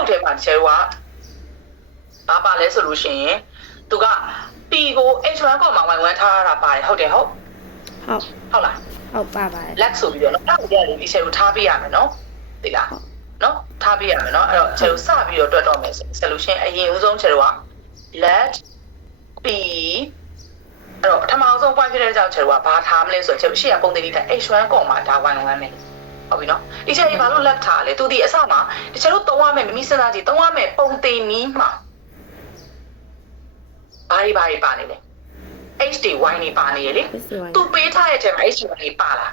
ဟုတ်တယ်မှာကျဲကဘာပါလဲဆိုလို့ရှိရင်သူက P ကို H1 ကောမှာ Y1 ထားရတာပါတယ်ဟုတ်တယ်ဟုတ်ဟုတ်ဟုတ်လားဟုတ်ပါပါတယ်လက်ဆိုပြီးတော့နော်အဲ့ဒါကိုဒီ share ကိုထားပေးရမယ်နော်သိလားနော်ထားပေးရမယ်နော်အဲ့တော့ share ကိုစပြီးတော့တွက်တော့မယ် solution အရင်ဦးဆုံး share က let p အဲ့တော့ပထမဆုံး point ဖြစ်တဲ့ကြောင့် share ကဘာထားမလဲဆိုတော့ share ရှေ့ကပုံသေးလေးတိုင်း h1 ကောမှာဒါ y1 ပဲ ဟုတ်ပြီနော်ဒီ share ဘာလို့ let ထားလဲသူဒီအစမှာဒီ share တို့သုံးရမယ်မိမိစဉ်းစားကြည့်သုံးရမယ်ပုံသေးနီးမှာဘာတွေဘာတွေပါနေလဲ h တွေ y တွေပါနေရလေ This is why သူပေးထားတဲ့အချိန်မှာ H တွေပါလား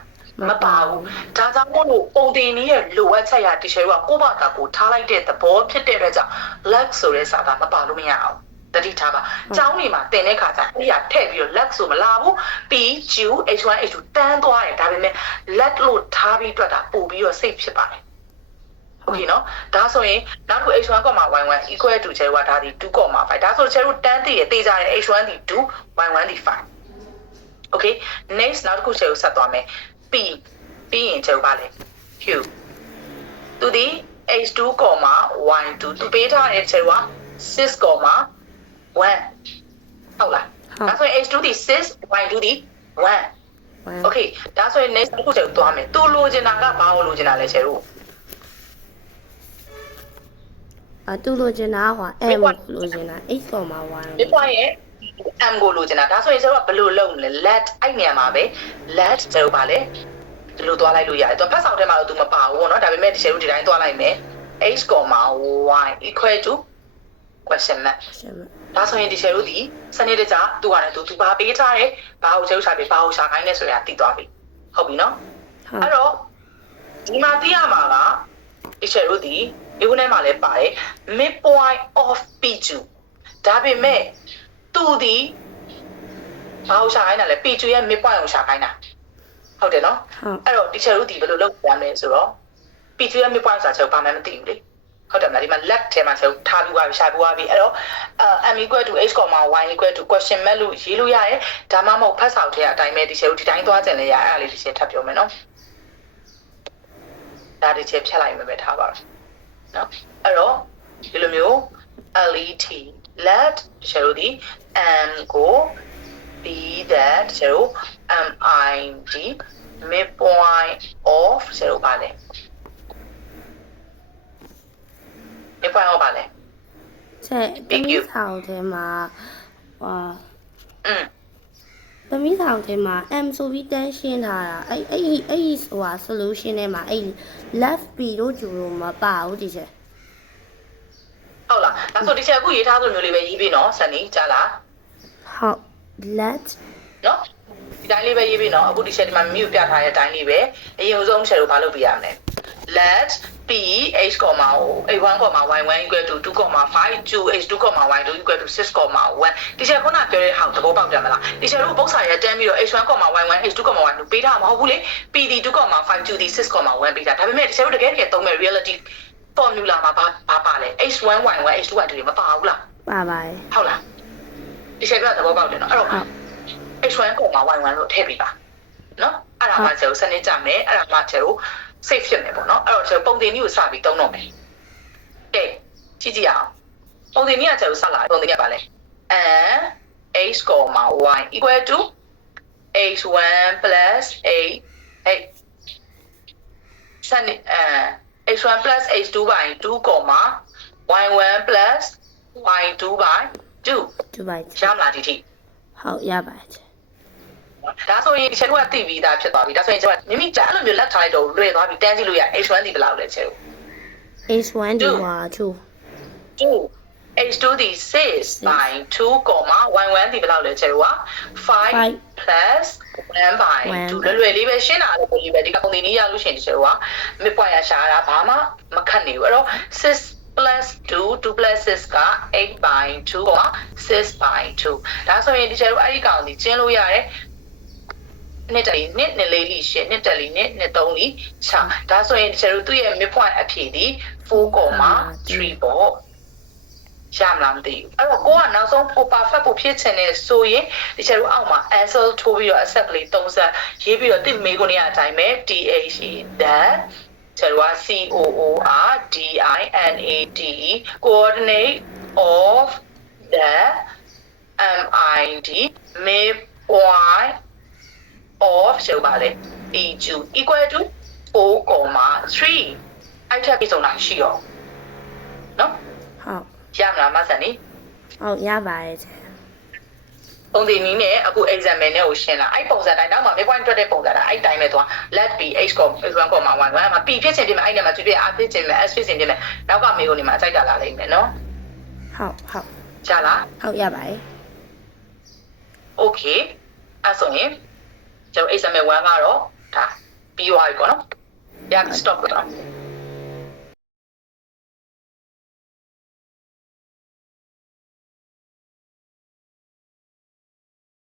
မပါဘူးဒါကြောင့်မို့လို့ပုံတင်နည်းရဲ့လိုအပ်ချက်ရတီရှယ်ကကိုယ့်ဘာသာကိုထားလိုက်တဲ့သဘောဖြစ်တဲ့အတွက်ကြောင့် leg ဆိုတဲ့စာသားမပါလို့မရအောင်တတိထားပါကျောင်းနေမှာတင်တဲ့ခါကျအဲ့ဒီကထည့်ပြီးတော့ leg ဆိုမလာဘူး P Q H1 H2 တန်းသွားတယ်ဒါပေမဲ့ leg လို့ထားပြီးတွက်တာပို့ပြီးတော့ safe ဖြစ်ပါတယ်โอเคเนาะဒါဆိုရင်နောက်တစ်ခု h1 y1 equal to ချဲကဒါဒီ2.5ဒါဆိုချဲတို့တန်းတည်ရတေးကြတယ် h1 ဒီ2 y1 ဒီ5 okay next နောက်တစ်ခုချဲကိုဆက်သွားမယ် p ပြီးရင်ချဲကိုပါလဲ q သူဒီ h2, y2 သူပေးထားတဲ့ချဲက6, 1ဟုတ်လားဒါဆိုရင် h2 ဒီ6 y2 ဒီ 1 one okay ဒါဆိုရင် next တစ်ခုချဲကိုသွားမယ်သူလိုချင်တာကဘာကိုလိုချင်တာလဲချဲတို့အတူလိုချင်တာဟော m လိုချင်တာ x ကောမှာ y ဒီ point ရဲ့ m ကိုလိုချင်တာဒါဆိုရင်ကျတော့ဘယ်လိုလုပ်မလဲ let အဲ့နေရာမှာပဲ let ကျတော့ဗာလဲဒီလိုသွားလိုက်လို့ရတယ်သူဖတ်ဆောင်ထဲမှာတော့ तू မပါဘူးပေါ့နော်ဒါပေမဲ့ဒီရှယ်တို့ဒီတိုင်းသွားလိုက်မယ် h, y equal to question mark ရှင်းမဒါဆိုရင်ဒီရှယ်တို့ဒီစနစ်တကျသူကလည်း तू သူဘာပေးထားတယ်ဘာကိုကျုပ်ရှာပေးဘာကိုရှာခိုင်းလဲဆိုတာသိသွားပြီဟုတ်ပြီနော်ဟုတ်အဲ့တော့ဒီမှာသိရမှာကဒီရှယ်တို့ဒီဒီခုထဲမှာလည်းပါတယ် midpoint of p2 ဒါပေမဲ့သူဒီဘာကိုရှာခိုင်းတာလဲ p2 ရဲ့ midpoint ကိုရှာခိုင်းတာဟုတ်တယ်နော်ဟုတ်အဲ့တော့ဒီရှယ်တို့ဒီဘယ်လိုလုပ်ရမလဲဆိုတော့ p2 ရဲ့ midpoint ဆိုတာချက်ဘာမှမသိဘူးလေ ဟုတ်တယ်မလားဒီမှာ lab ထဲမှာဆိုထားပြီးွားပြီးရှာပြီးွားပြီးအဲ့တော့ m equal to h comma y equal to question mark လို့ရေးလို့ရတယ်ဒါမှမဟုတ်ဖတ်ဆောင်ထဲအတိုင်းပဲဒီချက်ကိုဒီတိုင်းသွားကြင်လဲရအဲ့ဒါလေးဒီချက်ထပ်ပြောမယ်နော်ဒါဒီချက်ဖြတ်လိုက်မယ်ပဲထားပါနော်အဲ့တော့ဒီလိုမျိုး let let ချက်တို့ဒီ m ကို be that ချက်တို့ m i d midpoint of ချက်တို့ပါလဲ midpoint of ပါလဲဆက်တမီးဆောင်ထဲမှာဟာอืมတမီးဆောင်ထဲမှာ m ဆိုပြီးတန်းရှင်းထားတာအဲ့အဲ့ဒီအဲ့ဒီဟိုဟာ solution ထဲမှာအဲ့ left b တို့ဂျူတို့မပါဘူးဒီချက်ဟုတ်လားဒါဆိုဒီချက်အခုရေးထားသလိုမျိုးလေးပဲရေးပြီနော်ဆန်နီကြားလားဟုတ် let နော်ဒီတိုင်းလေးပဲရေးပြီနော်အခုဒီချက်ဒီမှာမြို့ပြထားတဲ့အတိုင်းလေးပဲအရင်ဆုံးချက်ကိုဘာလုပ်ပြရမလဲ let p h, o a1, y1 equal to 2,5 2 h 2, y2 equal to 6,1ဒီချက်ခုနပြောတဲ့ဟာကိုသဘောပေါက်တယ်မလားဒီချက်တို့ပု္ပ္ပစာရတန်းပြီးတော့ h1, y1 h 2, y2 ပေးထားမှာမဟုတ်ဘူးလေ p d 2,5 2 d 6,1ပေးတာဒါပေမဲ့ဒီချက်တို့တကယ်တကယ်သုံးမဲ့ reality formula မှာဘာဘာပါလဲ h1 y1 h2 y2 တွေမပါဘူးလားပါပါတယ်ဟုတ်လားဒီချက်ပြသဘောပေါက်တယ်နော်အဲ့တော့ဟုတ် h1 ပုံမှာ y1 လို့ထည့်ပေးပါနော်အဲ့ဒါမှကျတော့စနစ်ကြမယ်အဲ့ဒါမှကျတော့ safe ဖြစ်မယ်ပေါ့နော်အဲ့တော့ကျတော့ပုံတင်နည်းကိုစပြီးသုံးတော့မယ်ကဲကြည့်ကြည့်အောင်ပုံတင်နည်းကကျတော့ဆက်လာပုံတင်နည်းကပါလဲ n h, y equal to h1 plus a ဟဲ့စနစ်အဲ h1 plus h2 by 2, y1 plus y2 by 2ဒီဘိုက်ရမလားဒီထိဟုတ်ရပါတယ်ချက် ဒါဆိုရင်ဒီချက်တို့ကသိပြီးသားဖြစ်သွားပြီဒါဆိုရင်ကျွန်တော်မိမိကြအဲ့လိုမျိုးလက်ထားလိုက်တော့လွယ်သွားပြီတန်းကြည့်လို့ရ H1 ဒီဘယ်လောက်လဲချက်တို့ h1 ဒီဟာ2 2 H2 ဒီ6 by 2, y1 ဒီဘယ်လောက်လဲချက်တို့က5 plus 1 by 2လွယ်လွယ်လေးပဲရှင်းတာလို့ပြောပြီးပဲဒီကပုံတင်ကြီးရလို့ရှရင်ဒီချက်တို့က midpoint ရရှာတာဘာမှမခက်နေဘူးအဲ့တော့6 plus 2 2 plus 6က8 by 2 6 by 2ဒါဆိုရင်ဒီချက်တို့အဲ့ဒီကောင်ဒီကျင်းလို့ရတယ် နှစ်တလီနှစ်နှစ်လေးလီရှစ်နှစ်တလီနှစ်နှစ်သုံးလီချဒါဆိုရင်ဒီချက်တို့သူ့ရဲ့ midpoint အဖြေဒီ4.3ပေါ့ရမလားမသိဘူးအဲ့တော့ကိုကနောက်ဆုံးပို perfect ပိုဖြစ်ချင်တဲ့ဆိုရင်ဒီချက်တို့အောက်မှာ answer ထိုးပြီးတော့ accept ကလေး30ရေးပြီးတော့တိမေးခွန်းရအတိုင်းပဲ TH that ဆရာတို့က C O O R D I N A D E coordinate of the M I D midwife of ဆိုပါလေ E to equal to 4.3အဲ့ထက်ပြည့်စုံတာရှိရောနော်ဟုတ်ရမလားမဆန်နေဟုတ်ရပါတယ်ဆရာပုံစံနည်းနဲ့အခု exam နဲ့ကိုရှင်းလာအဲ့ပုံစံတိုင်းတော့မှ midpoint တွက်တဲ့ပုံစံတိုင်းအဲ့တိုင်းပဲသွား let be h ကို h1 ကိုမှ1 1အဲ့မှာ p ဖြစ်ခြင်းဖြစ်မယ်အဲ့နဲ့မှာဖြစ်ဖြစ် r ဖြစ်ခြင်းဖြစ်မယ် s ဖြစ်ခြင်းဖြစ်မယ်နောက်ကမေကိုနေမှာအကြိုက်တာလာလိမ့်မယ်နော်ဟုတ်ဟုတ်ရလားဟုတ်ရပါတယ် okay အဲ့ဆိုရင် ကျွန်တော် exam 1ကတော့ဒါပြီးသွားပြီပေါ့နော်ရ stop တော့